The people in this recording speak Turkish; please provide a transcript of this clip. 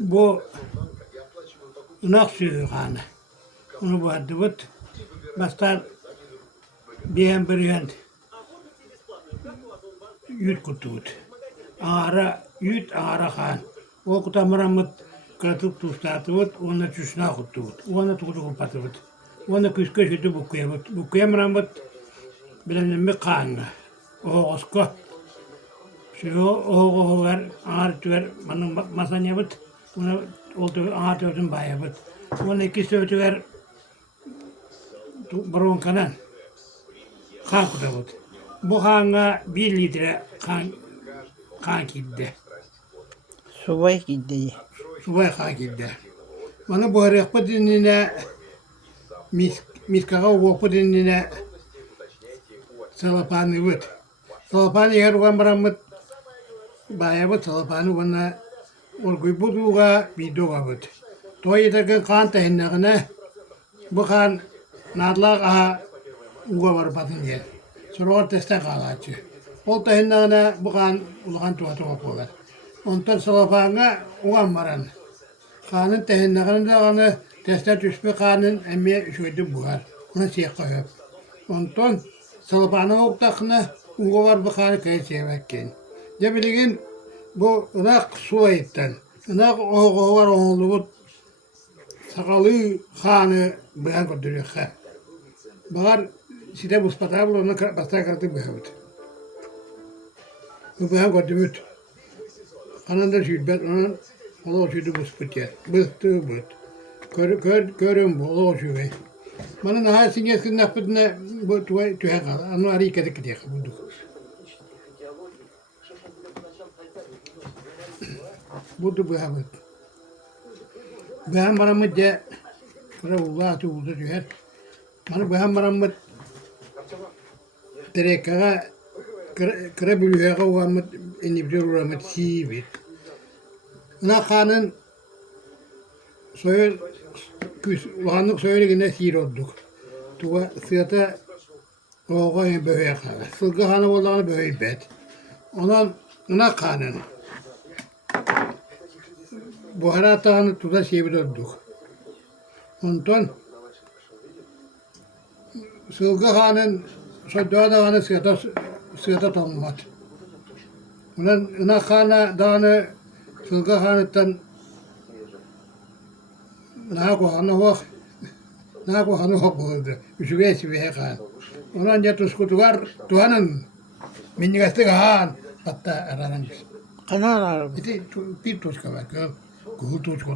Bu ınak suyu kanı. Onu bu adı bud. Bastar bir yönt. Yüt kutut. Ağara yüt ağara kan. O kutamaramıt katıp tustatı ona çüşna kutut. Ona tuğdu kupatı bud. Ona küskü şütü bukuya bud. Bukuya maramıt bilen mi kanı. O osko. Şu o ver ağır tüver manın masanya bud. Ona oldu ağır tüversin baya bud. Ona ikisi ötüver baron kanan. Kan kutu bud. Bu kanga 1 litre kan giddi. Subay gitti. Subay kan giddi. Bana bu rekpa dinine miskaga wopu dinine salapani bud. Salapani her wan baramut baya bud salapani wana orguy buduga bidoga bud. Toy ederken kan tehinnagine bu kan nadlaq aha uga var batın yer. Sonra teste kalaçı. O tehinnagine bu kan ulakan tuwa polar. Ondan salapanga ugan baran. Kanın tehinnagine dağını teste düşme kanın emmi şöyle buhar. Ona siyaka höp. Ondan salapana oktakına uga var bu kanı kayı sevekken. Cebiligin bu ınak su ayıptan. Inak oğu var oğlu sakalı kanı beyan götürüyor. Bağır side buspata bulu onu bastaya kartı behut. Bu beyan götürüyor. Kanında şürbet onun ola şürdü busput yer. Bıhtı but. Görüm bu ola şürbet. Bana naha singeskin napıdına bu tühe kal. Onu arayı kedik gidiyor bulduk. Budu behut. Behan maramut de kira ulah tu udah juher. Mana behan maramut terekaga kira buluhaga uamut ini beliau uamut sibit. Nah kanan soal ulanık söylediğinde sihir olduk. Tuva siyata oğa en böyle kaga. Sılgı hanı olanı böyle bet. Ondan nah kanan buharatını tuza sivit olduk. Ondan Sılgı hanın soyduğu dağını sıyata tanımat. Ulan ınak hana dağını Sılgı hanıttan naku hanı hok buldu. Üçüge sivihe kan. Ulan ya tuskutugar tuhanın minnigastı han hatta aranan. Kanar araba. İti bir tuska var. Kuhu tuska.